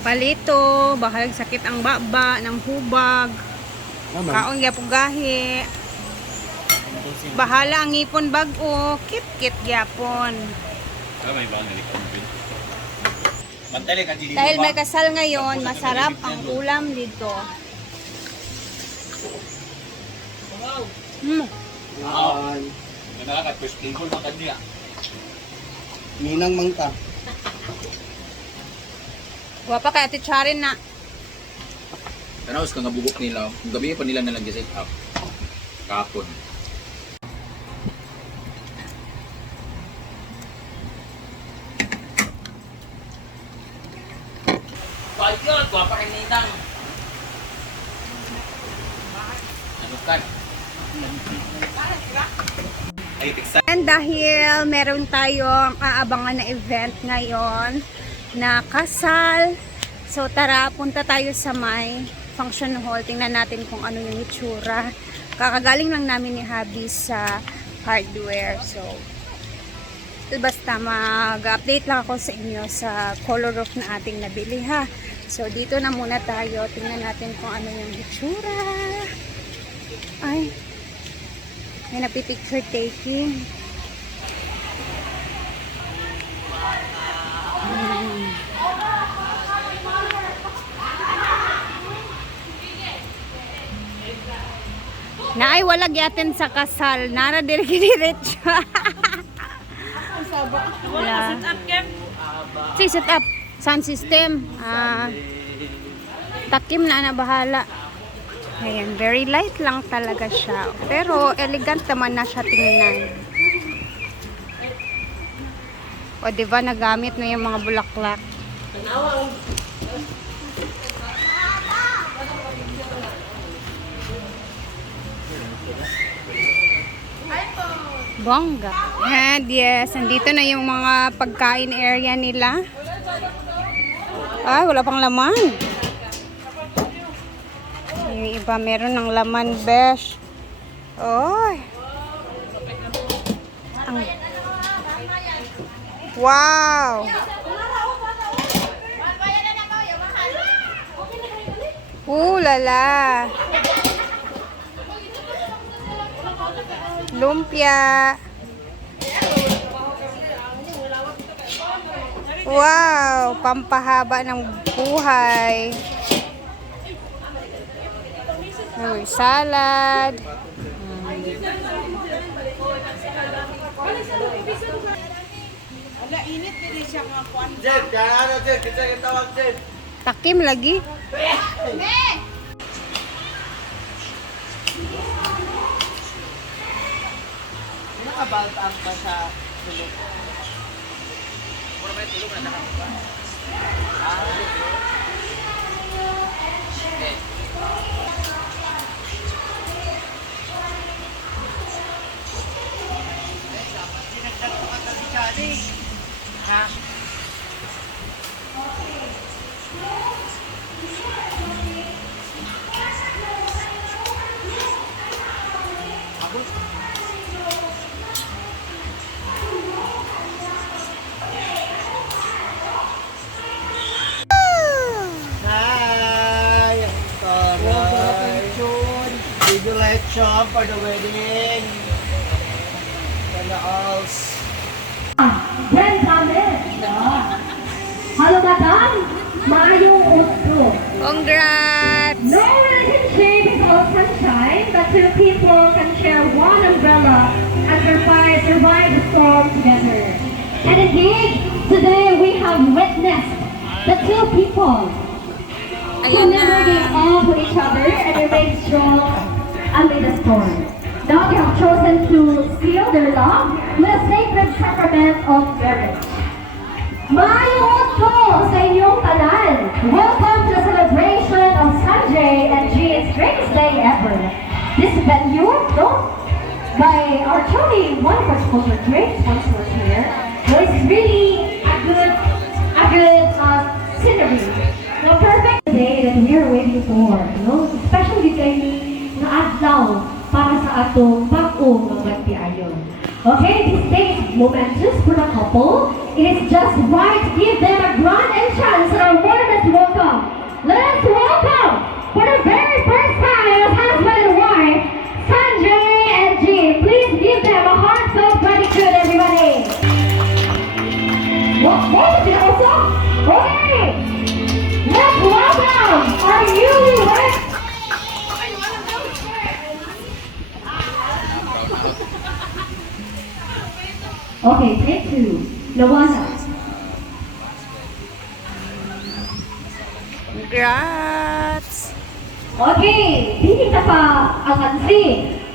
Palito, bahalag sakit ang baba ng hubag. Kaon gyapon gahi. Bahala ang ipon bag-o, kit-kit gyapon. Dahil may kasal ngayon, masarap ang ulam dito. Minang mangka. Wapa kay Ate Charin na. Tanaws ka nga bugok nila. Ang gabi pa nila na nag-set up. Kapon. Pagkot, wapa kay Ninang. Ano kan? And dahil meron tayong aabangan na event ngayon na kasal, so tara, punta tayo sa may function hall. Tingnan natin kung ano yung itsura. Kakagaling lang namin ni Habi sa hardware. So basta mag-update lang ako sa inyo sa color roof na ating nabili ha. So dito na muna tayo. Tingnan natin kung ano yung itsura. Ay, may napipicture taking. Naay wala gyaten sa kasal. Nara dire-diretso. Wala. Si set up sound system. Takim na bahala. Ayan, very light lang talaga siya. Pero elegant naman na siya tingnan. O diba nagamit na yung mga bulaklak. Bongga. And yes, andito na yung mga pagkain area nila. Ay, wala pang laman. Yung iba meron ng laman, besh. Oy. Wow. Lala. Lumpia. Wow, pampahaba ng buhay. Uy, salad. Takim lagi. Nakabaltaan pa sa sulok. Mura ba yung tulong na nakapagpa? Shop for the wedding. And alls. Halugatan, maayong utro. Congrats! No relationship is all sunshine, but two people can share one umbrella and survive the storm together. And indeed, today we have witnessed the two people who never gave all to each other and remain strong amid the storm. Now they have chosen to seal their love with a sacred sacrament of marriage. Maayong utro sa inyong tanan. this venue, no? By our truly wonderful sponsor, great sponsors here. So it's really a good scenery. The perfect day that we are waiting for, no? Especially kay na adlaw para sa atong bag-o ng magpiayon. Okay, this day is momentous for the couple. It is just right to give them a grand entrance and our warmest welcome. Let's welcome for the very first time as husband and wife, Sanjay and Jean. Please give them a heartfelt gratitude, everybody. What is it also? Okay, let's welcome our newlywed. Okay, take two. Lawana. Congrats! Okay, hindi ka pa akansi.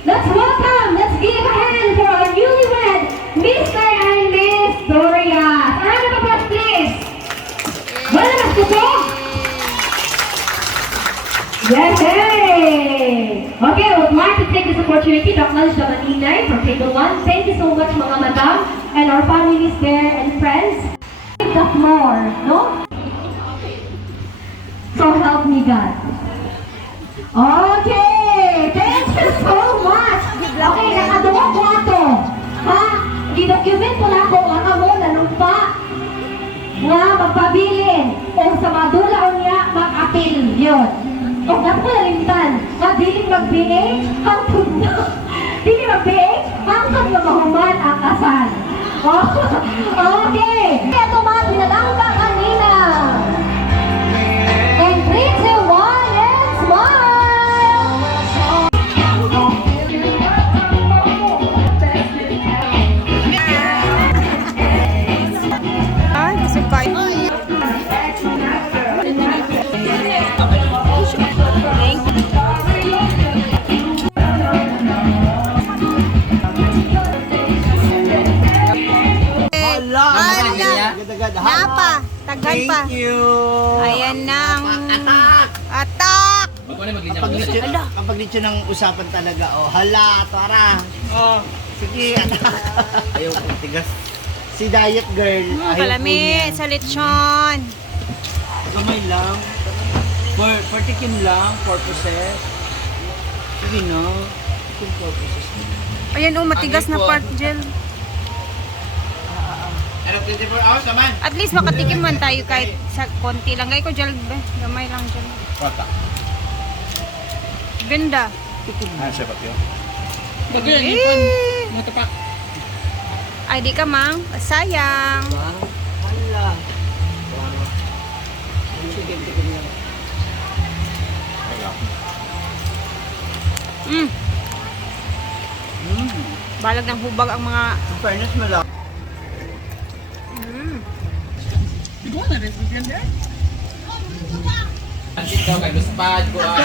Let's welcome, let's give a hand for our newlywed, Mr. and Miss Doria. A round of applause, please. Wala na po. Yes, hey! Okay, I would like to take this opportunity to acknowledge the Maninay from Table 1. Thank you so much, mga madam, and our families there and friends. The floor, no? So help me God. Okay, thank you so much. Okay, nakaduwa ko ato. Ha? I-document ko na ako ang amo na lumpa nga magpabilin o sa madula o niya mag-apil yun. O naku nalimtan, nga diling mag-BH hangtod na. Dili mag-BH hangtod na mahuman ang kasal. Okay. Ito mga pinalangka kanina. And 3, 2, 1, and smile! Ay, gusto kayo. Hala! Agad-agad. Napa, tagan pa. Thank you! Ayan na ang Atak! atak. Magkano maglinya Kapag ko dito, sa kapag dito ng usapan talaga, oh, hala, tara. Oh, sige, atak. Ayaw ko, tigas. Si diet girl, ayaw po Kalami niya. sa lechon. Gamay lang. For tikim lang, purposes. Sige no. Tikim purposes. Ayan matigas na part gel. Ano, 24 hours naman? At least makatikim man tayo kahit sa konti lang. Gaya ko gel, gamay lang gel. Kota. Ganda. Ah, siya pa yun. Eh. Ay, di ka mang. Sayang. Hala. Sige, tikim lang. Balag ng hubag ang mga... In fairness mo lang. Ansit daw kay luspad ko ah.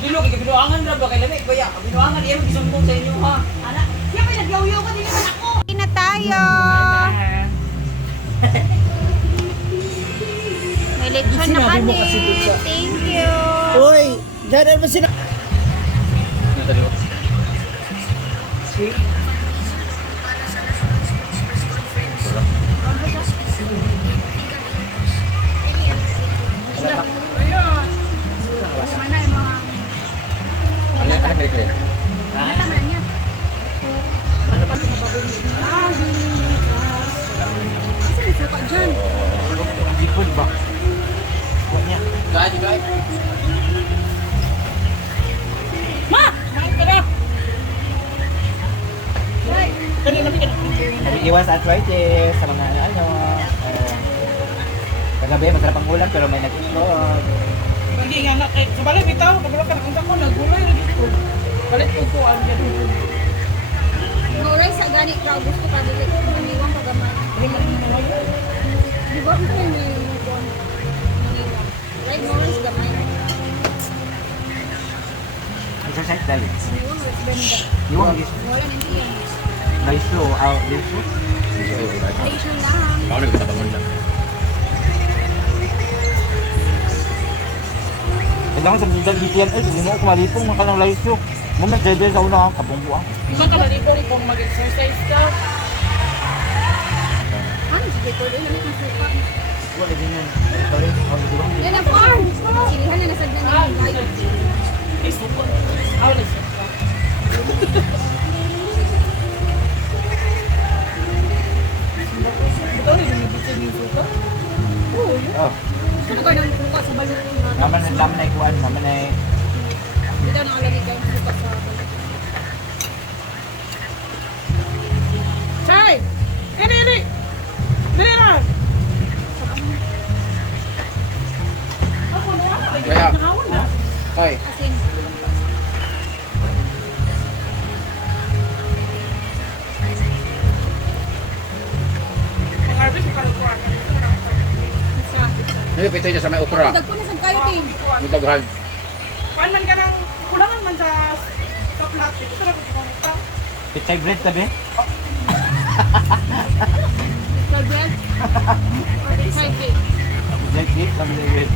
Dilo kay binuangan ra ba kay lami kuya. Binuangan iya magisumbong sa inyo ha. Ana, siya may nagyaw-yaw ka dili man ako. Kain na tayo. May lechon na Sinabi mo kami. kasi doon sa- Thank you. Uy, dyan ba sila? Ano yung kaya kaya? Lipod ba? Huwag niya. Gaya, di ba? Iwas arthritis sa mga ano. Kagabi, masarap ang ulam pero may nag-explode. Hindi nga na kay kabalo bitaw, kabalo ka nakita ko nagulay ra dito. Palit ko ko ang yan. Nuray sa gani ka gusto ka dili maniwang pagaman. Di ba ko ni maniwang? Right, nuray sa gamay. Exercise dali. Maniwang res benda. Iwan is Wala nang diyan. Daiso, daiso. Station lang. Ako nagtabangon lang. Dapat sa mga DTN, ay, hindi mo kumalipong, mga kanang live show. Muna, dede sa una, kabungbuang. Ikaw ka malipong kung mag-exercise ka. Ano, sige ko rin. Ano yung suka? Wala din yan. Sorry, di ba? Yan ang farm. Silihan na nasagnan na yung tayo. Facebook ko. Awlis. Ikaw rin yung nabitsin yung suka? Oo, yun. Oh, Ano ka ng suka sa balon? naman na ikuan, naman na Hindi daw nakalagay kayo ng suka sa balon. Chay! Ini! Dali na! Ako, Kaya. nakawan na. Hoy, Asin. Ang harvest, parang kuwan. ano pito niya sa may okra? Dag ko na sa kayo, Ting. Ang daghan. Kuwan man ka ng kulangan man sa plastic. Ito na ko ito. Pitay bread tabi. Pagyan. Hi, Ting. Like it, naman na bread.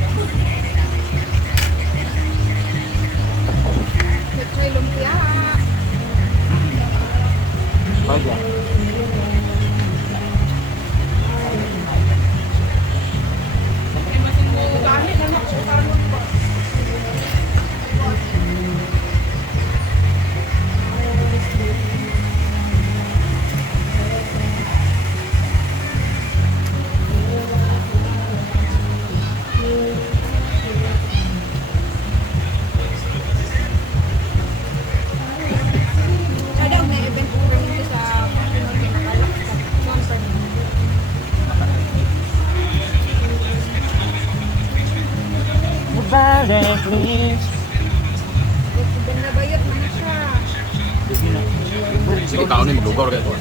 Petray lumpia. Pagya. Kahit na nakuha mo ba? Kada na event ko rin dito sa sponsor. Goodbye, please. Ganda bayot man na siya. Sige na. Sige, kaon ni maglugaw kayo to.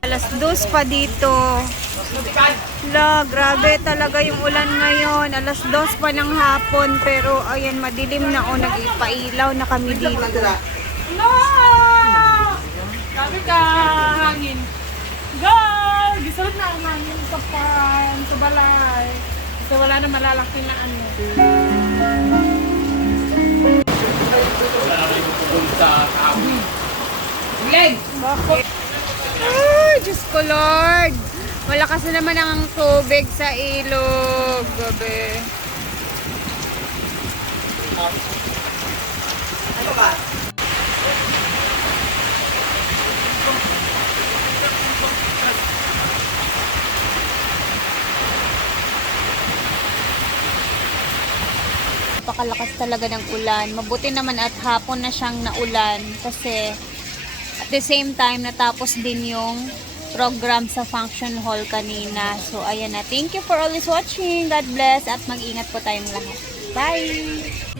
Alas 2 pa dito. La, grabe talaga yung ulan ngayon. Alas 2 pa ng hapon pero ayan madilim na o nagipailaw na kami dito. No! Grabe ka, hangin. Girl! Gisulot na ang hangin sa farm, sa balay. Kasi wala na malalaki na ano. Bakit? Ay, Diyos ko Lord. Malakas na naman ang tubig sa ilog. Gabi. Napakalakas talaga ng ulan. Mabuti naman at hapon na siyang naulan kasi at the same time natapos din yung program sa function hall kanina. So ayan na. Thank you for always watching. God bless at mag-ingat po tayong lahat. Bye!